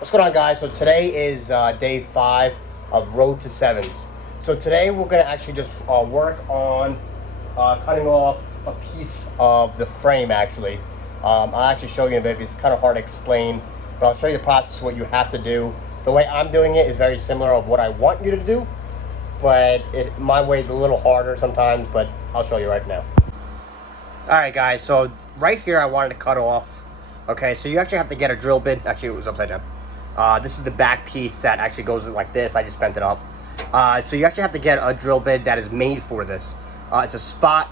What's going on, guys? So today is day 5 of Road to Sevens. So today we're going to actually just work on cutting off a piece of the frame actually. I'll actually show you in a bit. It's kind of hard to explain, but I'll show you the process, what you have to do. The way I'm doing it is very similar of what I want you to do, but my way is a little harder sometimes, but I'll show you right now. Alright guys, so right here I wanted to cut off. Okay, so you actually have to get a drill bit. Actually, it was upside down. This is the back piece that actually goes like this. I just bent it up. So you actually have to get a drill bit that is made for this. It's a spot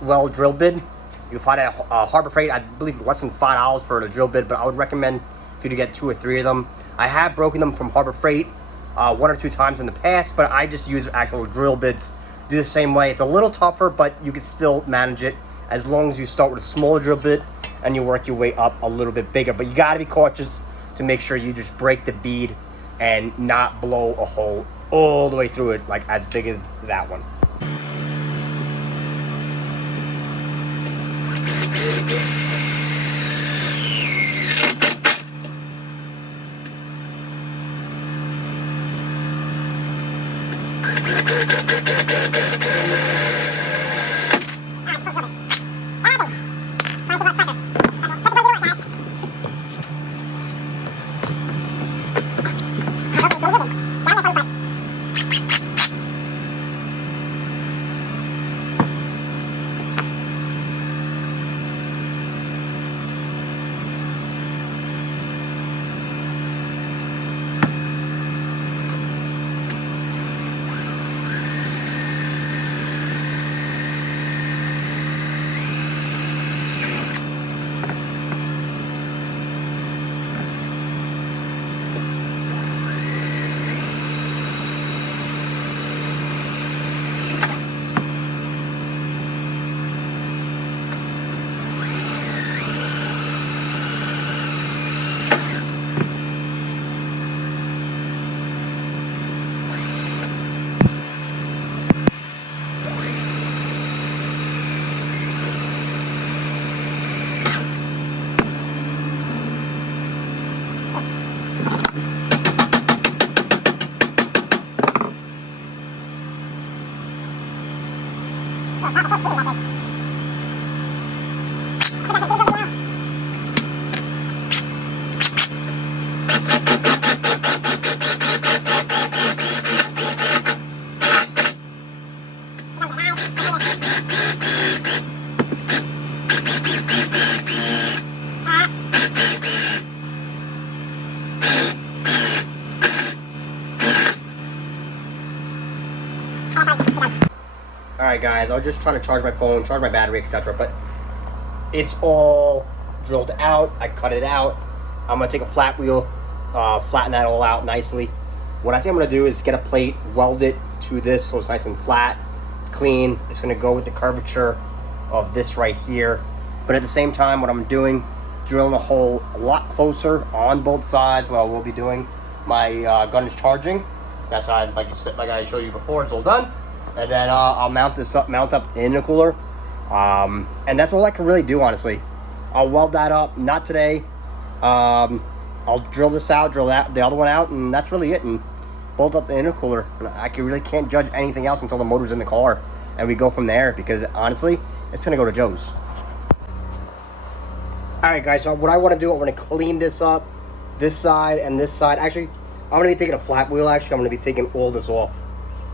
weld drill bit. You can find it at Harbor Freight. I believe less than $5 for the drill bit, but I would recommend for you to get 2 or 3 of them. I have broken them from Harbor Freight 1 or 2 times in the past, but I just use actual drill bits. Do the same way. It's a little tougher, but you can still manage it as long as you start with a smaller drill bit and you work your way up a little bit bigger. But you got to be cautious to make sure you just break the bead and not blow a hole all the way through it, like as big as that one. Alright guys, I was just trying to charge my phone, charge my battery, etc. But it's all drilled out. I cut it out. I'm going to take a flat wheel, flatten that all out nicely. What I think I'm going to do is get a plate, weld it to this so it's nice and flat, clean. It's going to go with the curvature of this right here. But at the same time, what I'm doing, drilling a hole a lot closer on both sides while we'll be doing my gun is charging. That's how like I showed you before, it's all done. And then I'll mount up in the cooler. And that's all I can really do, honestly. I'll weld that up, not today. I'll drill this out, drill that, the other one out, and that's really it. And bolt up the intercooler. And I really can't judge anything else until the motor's in the car. And we go from there, because honestly, it's going to go to Joe's. Alright guys, so what I want to do, I want to clean this up. This side and this side. Actually, I'm going to be taking a flat wheel, actually. I'm going to be taking all this off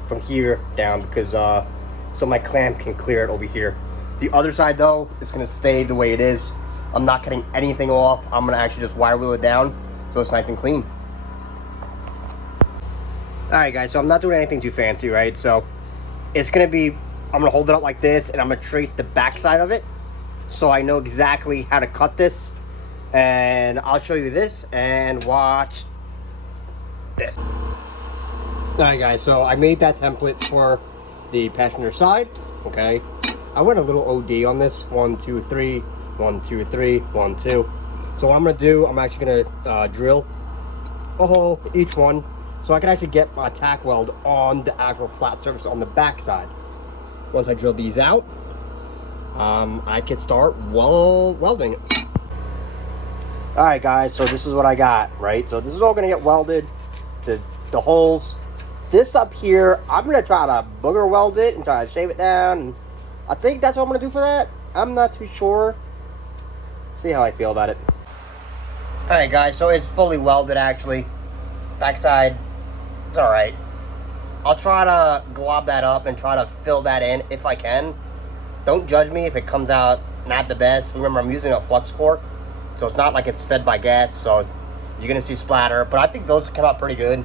from here down, because so my clamp can clear it over here. The other side though is going to stay the way it is. I'm not cutting anything off. I'm going to actually just wire wheel it down so it's nice and clean. Alright guys, so I'm not doing anything too fancy, right? So it's going to be, I'm going to hold it up like this, and I'm going to trace the back side of it so I know exactly how to cut this. And I'll show you this, and watch this. Alright guys, so I made that template for the passenger side. Okay, I went a little OD on this. 1 2 3 1 2 3 1 2. So what I'm gonna do, I'm actually gonna drill a hole each one so I can actually get my tack weld on the actual flat surface on the back side. Once I drill these out, I can start welding it. Alright guys, so this is what I got, right? So this is all going to get welded to the holes. This up here, I'm going to try to booger weld it and try to shave it down. And I think that's what I'm going to do for that. I'm not too sure. See how I feel about it. Alright guys, so it's fully welded actually. Backside, it's alright. I'll try to glob that up and try to fill that in if I can. Don't judge me if it comes out not the best. Remember, I'm using a flux core, so it's not like it's fed by gas, so you're gonna see splatter, but I think those come out pretty good.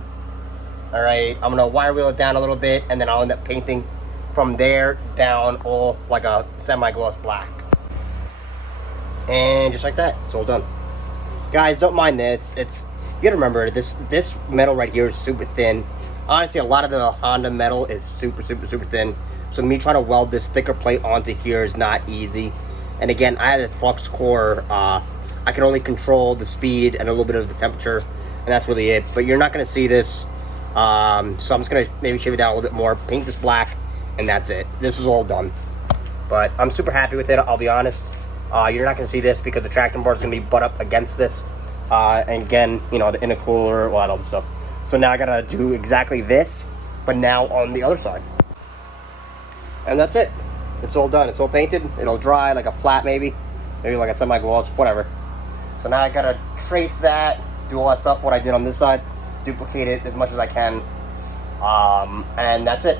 All right, I'm gonna wire wheel it down a little bit, and then I'll end up painting from there down all like a semi-gloss black. And just like that, it's all done. Guys, don't mind this. You gotta remember, this metal right here is super thin. Honestly, a lot of the Honda metal is super thin. So me trying to weld this thicker plate onto here is not easy. And again, I had a flux core. I can only control the speed and a little bit of the temperature, and that's really it. But you're not going to see this. So I'm just going to maybe shave it down a little bit more, paint this black, and that's it. This is all done. But I'm super happy with it, I'll be honest. You're not going to see this because the traction bar is going to be butt up against this. And again, you know, the intercooler, all that stuff. So now I got to do exactly this, but now on the other side. And that's it. It's all done. It's all painted. It'll dry like a flat maybe like a semi-gloss, whatever. So now I gotta trace that, do all that stuff, what I did on this side, duplicate it as much as I can, and that's it.